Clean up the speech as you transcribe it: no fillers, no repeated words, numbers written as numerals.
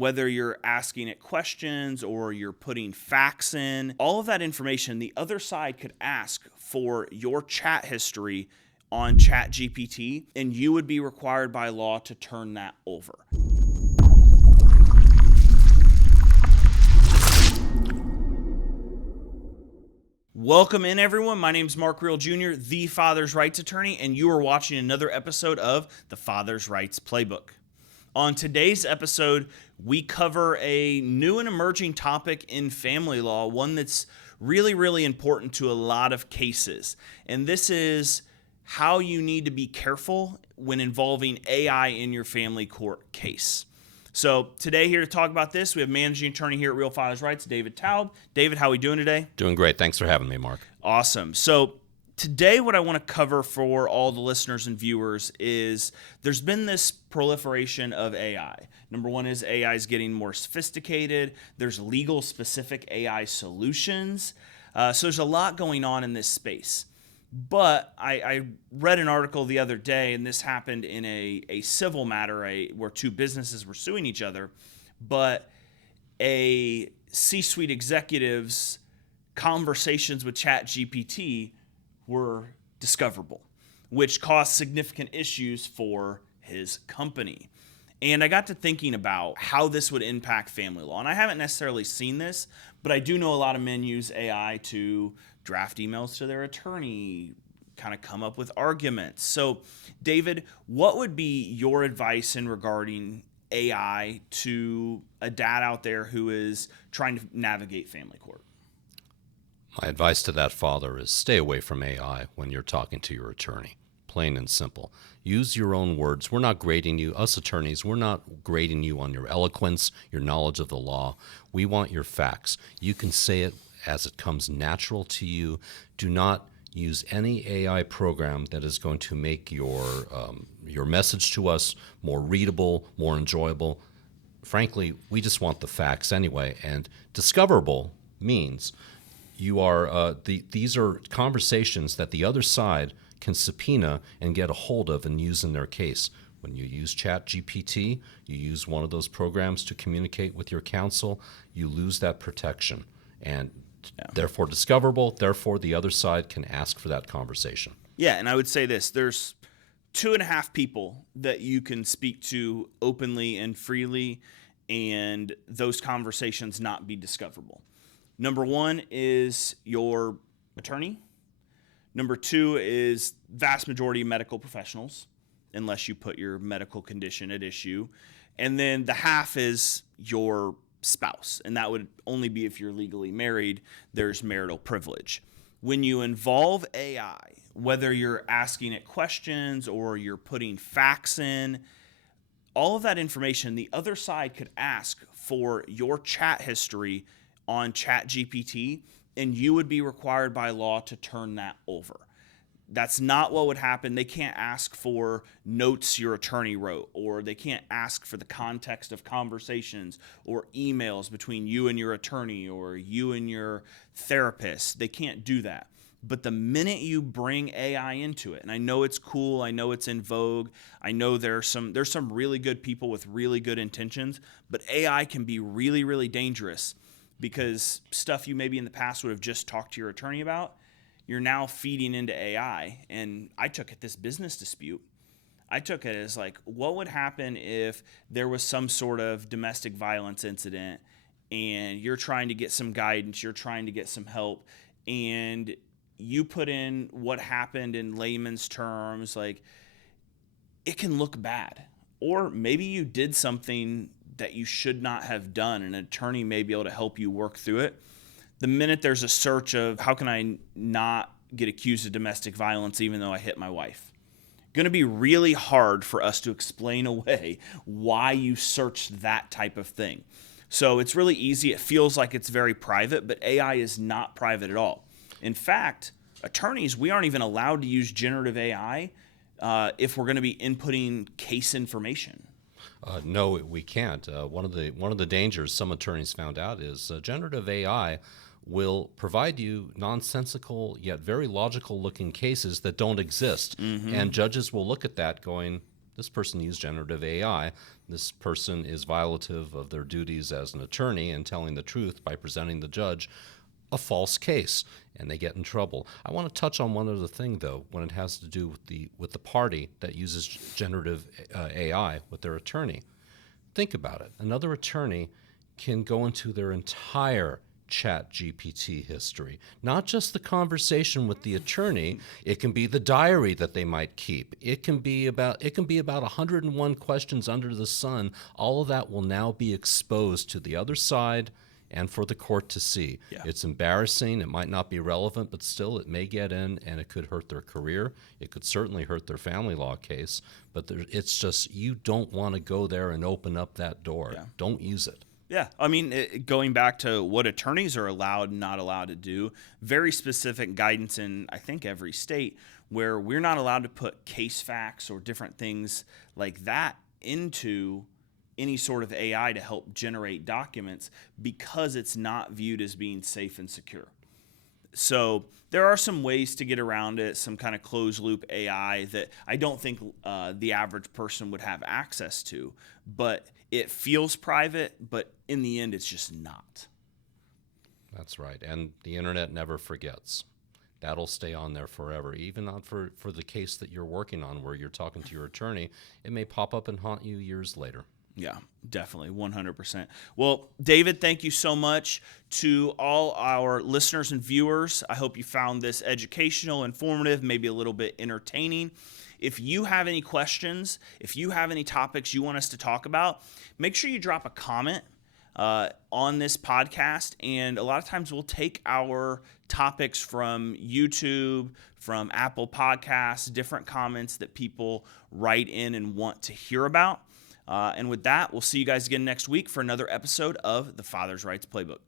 whether you're asking it questions or you're putting facts in, all of that information, the other side could ask for your chat history on ChatGPT, and you would be required by law to turn that over. Welcome in, everyone. My name is Mark Real Jr., the Father's Rights Attorney, and you are watching another episode of the Father's Rights Playbook. On today's episode, we cover a new and emerging topic in family law, one that's really, really important to a lot of cases. And this is how you need to be careful when involving AI in your family court case. So today, here to talk about this, we have managing attorney here at Real Father's Rights, David Taub. David, how are we doing today? Doing great. Thanks for having me, Mark. Awesome. So today, what I want to cover for all the listeners and viewers is there's been this proliferation of AI. Number one is AI is getting more sophisticated. There's legal specific AI solutions. So there's a lot going on in this space. But I read an article the other day, and this happened in a civil matter where two businesses were suing each other, but a C-suite executive's conversations with ChatGPT were discoverable, which caused significant issues for his company. And I got to thinking about how this would impact family law. And I haven't necessarily seen this, but I do know a lot of men use AI to draft emails to their attorney, kind of come up with arguments. So, David, what would be your advice in regarding AI to a dad out there who is trying to navigate family court? My advice to that father is stay away from AI when you're talking to your attorney. Plain and simple. Use your own words. We're not grading you. Us attorneys, we're not grading you on your eloquence, your knowledge of the law. We want your facts. You can say it as it comes natural to you. Do not use any AI program that is going to make your message to us more readable, more enjoyable. Frankly, we just want the facts anyway. And discoverable means you are these are conversations that the other side can subpoena and get a hold of and use in their case. When you use ChatGPT, you use one of those programs to communicate with your counsel, you lose that protection. And therefore discoverable, therefore the other side can ask for that conversation. Yeah, and I would say this, there's 2.5 people that you can speak to openly and freely, and those conversations not be discoverable. Number one is your attorney. Number two is vast majority of medical professionals, unless you put your medical condition at issue. And then the half is your spouse, and that would only be if you're legally married. There's marital privilege. When you involve AI, whether you're asking it questions or you're putting facts in, all of that information, the other side could ask for your chat history on ChatGPT, and you would be required by law to turn that over. That's not what would happen. They can't ask for notes your attorney wrote, or they can't ask for the context of conversations or emails between you and your attorney or you and your therapist. They can't do that. But the minute you bring AI into it, and I know it's cool, I know it's in vogue, I know there's some really good people with really good intentions, but AI can be really, really dangerous because stuff you maybe in the past would have just talked to your attorney about, you're now feeding into AI. And I took it this business dispute. I took it as like, what would happen if there was some sort of domestic violence incident and you're trying to get some guidance, you're trying to get some help, and you put in what happened in layman's terms, like it can look bad. Or maybe you did something that you should not have done, and an attorney may be able to help you work through it. The minute there's a search of how can I not get accused of domestic violence even though I hit my wife, going to be really hard for us to explain away why you searched that type of thing. So it's really easy. It feels like it's very private, but AI is not private at all. In fact, attorneys, we aren't even allowed to use generative AI if we're going to be inputting case information. No, we can't. One of the dangers some attorneys found out is generative AI will provide you nonsensical yet very logical looking cases that don't exist. Mm-hmm. And judges will look at that going, this person used generative AI. this person is violative of their duties as an attorney and telling the truth by presenting the judge a false case, and they get in trouble. I want to touch on one other thing, though, when it has to do with the party that uses generative AI with their attorney. Think about it. Another attorney can go into their entire Chat GPT history, not just the conversation with the attorney. It can be the diary that they might keep. It can be about 101 questions under the sun. All of that will now be exposed to the other side and for the court to see. Yeah. It's embarrassing. It might not be relevant, but still it may get in, and it could hurt their career. It could certainly hurt their family law case. But it's just, you don't want to go there and open up that door. Yeah. Don't use it. Yeah, I mean, going back to what attorneys are allowed and not allowed to do, very specific guidance in, I think, every state, where we're not allowed to put case facts or different things like that into any sort of AI to help generate documents because it's not viewed as being safe and secure. So there are some ways to get around it, some kind of closed loop AI that I don't think the average person would have access to, but it feels private, but in the end, it's just not. That's right. And the internet never forgets. That'll stay on there forever, even not for the case that you're working on where you're talking to your attorney. It may pop up and haunt you years later. Yeah, definitely, 100%. Well, David, thank you so much to all our listeners and viewers. I hope you found this educational, informative, maybe a little bit entertaining. If you have any questions, if you have any topics you want us to talk about, make sure you drop a comment on this podcast. And a lot of times we'll take our topics from YouTube, from Apple Podcasts, different comments that people write in and want to hear about. And with that, we'll see you guys again next week for another episode of the Father's Rights Playbook.